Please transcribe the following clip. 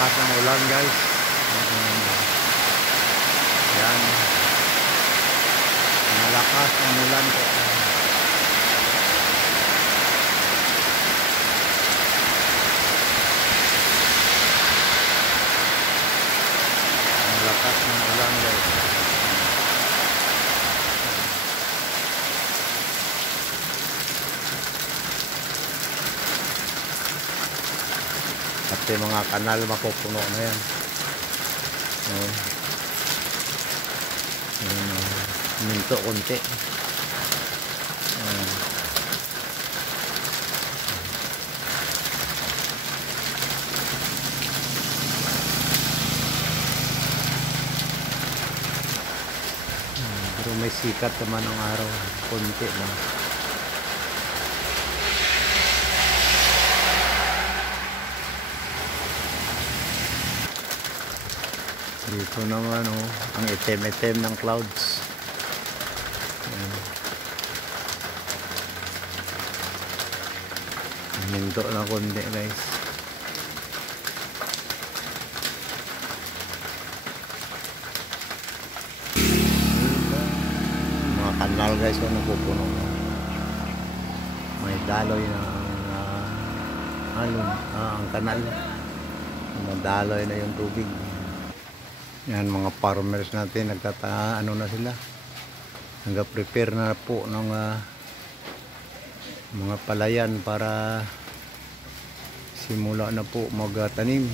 lakas ng ulan guys. Yan. Malakas ng ulan po. Malakas ng ulan guys. Pati mga kanal mapupuno na yan. Minto konti. Pero may sikat naman ang araw. Konti lang. Dito naman ang itim-itim ng clouds. Minto na konti guys. Mga kanal guys napupuno. May daloy na ang kanal. Madaloy na yung tubig. Yan mga farmers natin ano na sila, nag-prepare na po ng mga palayan para simula na po magtanim.